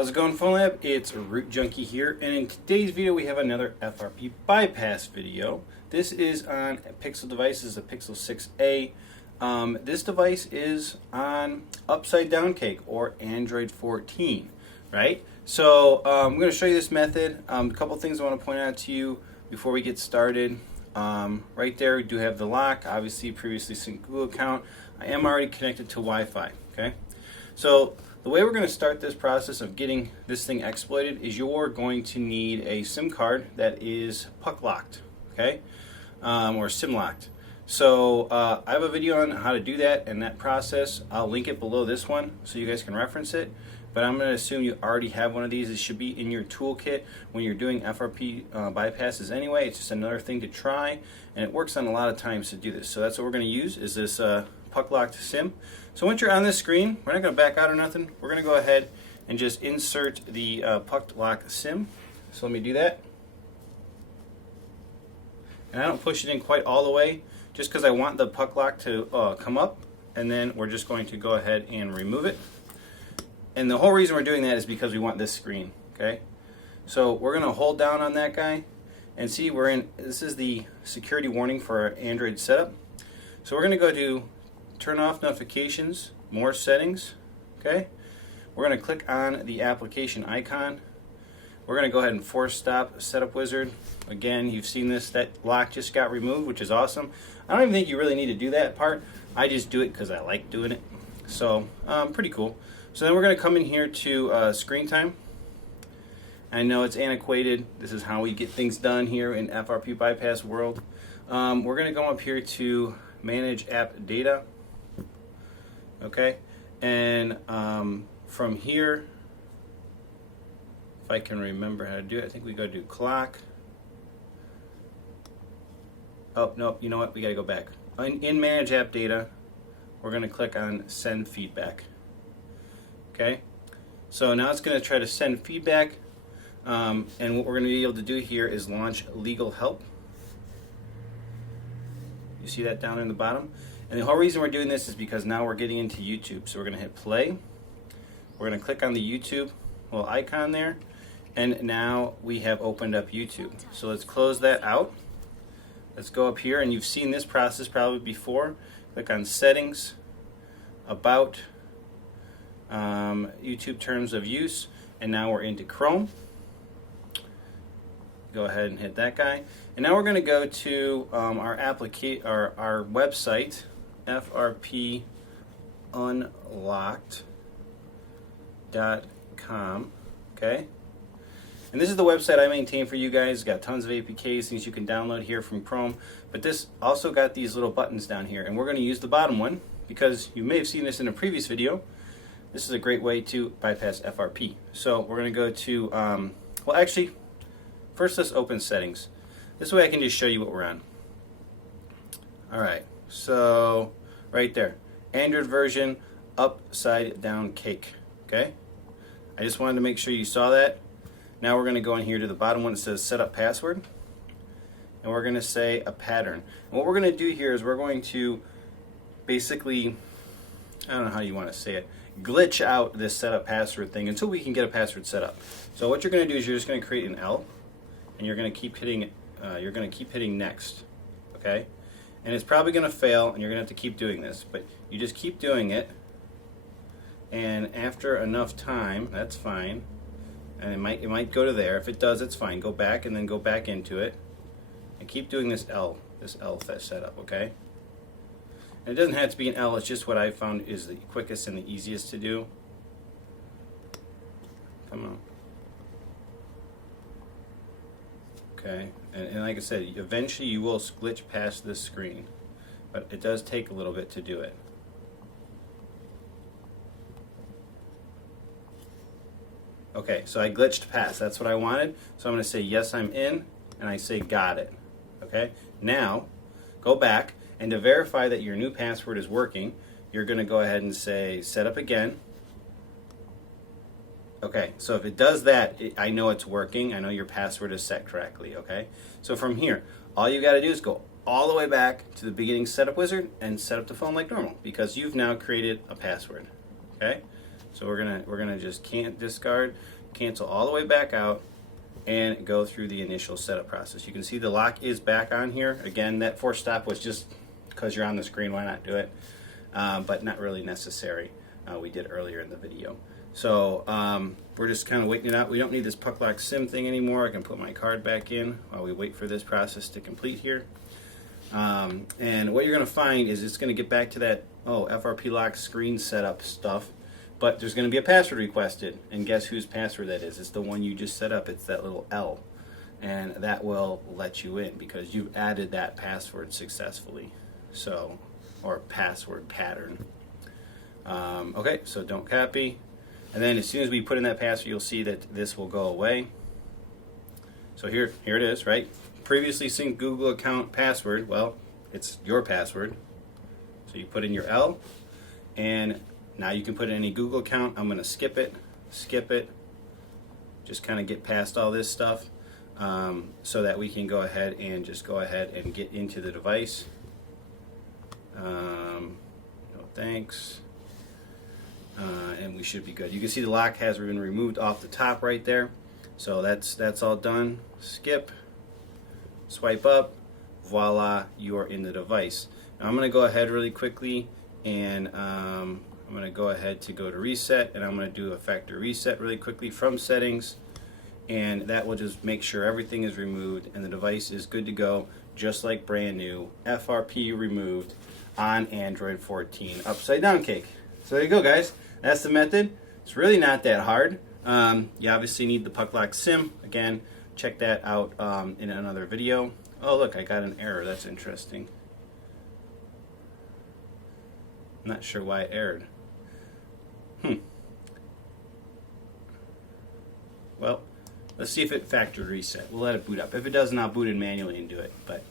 How's it going, PhonLab? It's Root Junkie here, and in today's video we have another FRP Bypass video. This is on Pixel devices, a Pixel 6a. This device is on upside down cake or Android 14, right? So I'm going to show you this method. A couple things I want to point out to you before we get started. Right there we do have the lock, obviously previously synced Google account. I am already connected to Wi-Fi, okay? So the way we're going to start this process of getting this thing exploited is you're going to need a SIM card that is puck locked, okay, or SIM locked. So I have a video on how to do that and that process. I'll link it below this one so you guys can reference it. But I'm going to assume you already have one of these. It should be in your toolkit when you're doing FRP bypasses anyway. It's just another thing to try, and it works on a lot of times to do this. So that's what we're going to use is this puck locked SIM. So once you're on this screen, we're not going to back out or nothing. We're going to go ahead and just insert the puck lock SIM. So let me do that. And I don't push it in quite all the way just because I want the puck lock to come up, and then we're just going to go ahead and remove it. And the whole reason we're doing that is because we want this screen, okay? So we're going to hold down on that guy and see we're in, this is the security warning for our Android setup. So we're going to go to turn off notifications, more settings, okay? We're going to click on the application icon. We're going to go ahead and force stop setup wizard. Again, you've seen this, that lock just got removed, which is awesome. I don't even think you really need to do that part. I just do it because I like doing it. So pretty cool. So then we're going to come in here to screen time. I know it's antiquated. This is how we get things done here in FRP Bypass world. We're going to go up here to manage app data. Okay, and from here, if I can remember how to do it, I think we go to clock. Oh, no, you know what? We got to go back. In manage app data, we're going to click on send feedback. Okay, so now it's going to try to send feedback, and what we're going to be able to do here is launch legal help. You see that down in the bottom? And the whole reason we're doing this is because now we're getting into YouTube. So we're going to hit play. We're going to click on the YouTube little icon there, and now we have opened up YouTube. So let's close that out. Let's go up here, and you've seen this process probably before. Click on settings, about, YouTube terms of use, and now we're into Chrome. Go ahead and hit that guy, and now we're going to go to our website, frpunlocked.com. Okay, and this is the website I maintain for you guys. It's got tons of APKs, things you can download here from Chrome, but this also got these little buttons down here, and we're going to use the bottom one because you may have seen this in a previous video. This is a great way to bypass FRP. So we're going to go to, well actually, first let's open settings. This way I can just show you what we're on. Alright, so right there, Android version, upside down cake, okay? I just wanted to make sure you saw that. Now we're going to go in here to the bottom one that says set up password, and we're going to say a pattern. And what we're going to do here is we're going to basically, I don't know how you want to say it, glitch out this setup password thing until we can get a password set up. So what you're going to do is you're just going to create an L, and you're going to keep hitting next, okay? And it's probably going to fail, and you're going to have to keep doing this, but you just keep doing it, and after enough time, that's fine. And it might go to there. If it does, it's fine. Go back and then go back into it, and keep doing this L setup, okay? And it doesn't have to be an L, it's just what I found is the quickest and the easiest to do. Come on. Okay, and like I said, eventually you will glitch past this screen, but it does take a little bit to do it. Okay, so I glitched past, that's what I wanted. So I'm going to say yes, I'm in, and I say got it. Okay, now go back. And to verify that your new password is working, you're going to go ahead and say set up again. Okay, so if it does that, I know it's working. I know your password is set correctly, okay? So from here, all you got to do is go all the way back to the beginning setup wizard and set up the phone like normal because you've now created a password, okay? So we're gonna just can't discard, cancel all the way back out, and go through the initial setup process. You can see the lock is back on here. Again, that force stop was just because you're on the screen, why not do it? But not really necessary. We did earlier in the video. So we're just kind of waiting it out. We don't need this puck lock sim thing anymore. I can put my card back in while we wait for this process to complete here. And what you're going to find is it's going to get back to that FRP lock screen setup stuff, but there's going to be a password requested, and guess whose password that is? It's the one you just set up. It's that little L, and that will let you in because you've added that password successfully. So, or password pattern. Okay, so don't copy, and then as soon as we put in that password, you'll see that this will go away. So here it is, right? Previously synced Google account password. Well, it's your password. So you put in your L, and now you can put in any Google account. I'm going to skip it, just kind of get past all this stuff so that we can go ahead and just go ahead and get into the device. No thanks. And we should be good. You can see the lock has been removed off the top right there. So that's all done. Skip, swipe up, voila, you are in the device. Now I'm going to go ahead really quickly and I'm going to go ahead to go to reset, and I'm going to do a factory reset really quickly from settings, and that will just make sure everything is removed and the device is good to go, just like brand new, FRP removed on Android 14 upside down cake. So there you go, guys. That's the method. It's really not that hard. You obviously need the puck lock sim. Again, check that out in another video. Oh look, I got an error. That's interesting. I'm not sure why it errored. Well, let's see if it factory reset. We'll let it boot up. If it doesn't, I'll boot it manually and do it. But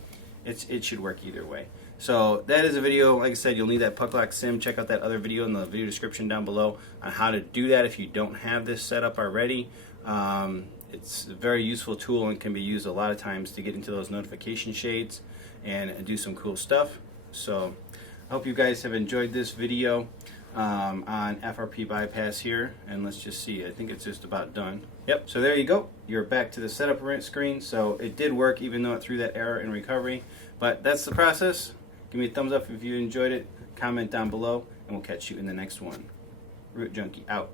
it should work either way. So that is a video. Like I said, you'll need that puck lock sim. Check out that other video in the video description down below on how to do that if you don't have this set up already. It's a very useful tool and can be used a lot of times to get into those notification shades and do some cool stuff. So I hope you guys have enjoyed this video on FRP Bypass here, and let's just see. I think it's just about done. Yep, so there you go. You're back to the setup screen. So it did work even though it threw that error in recovery. But that's the process. Give me a thumbs up if you enjoyed it. Comment down below, and we'll catch you in the next one. Root Junkie out.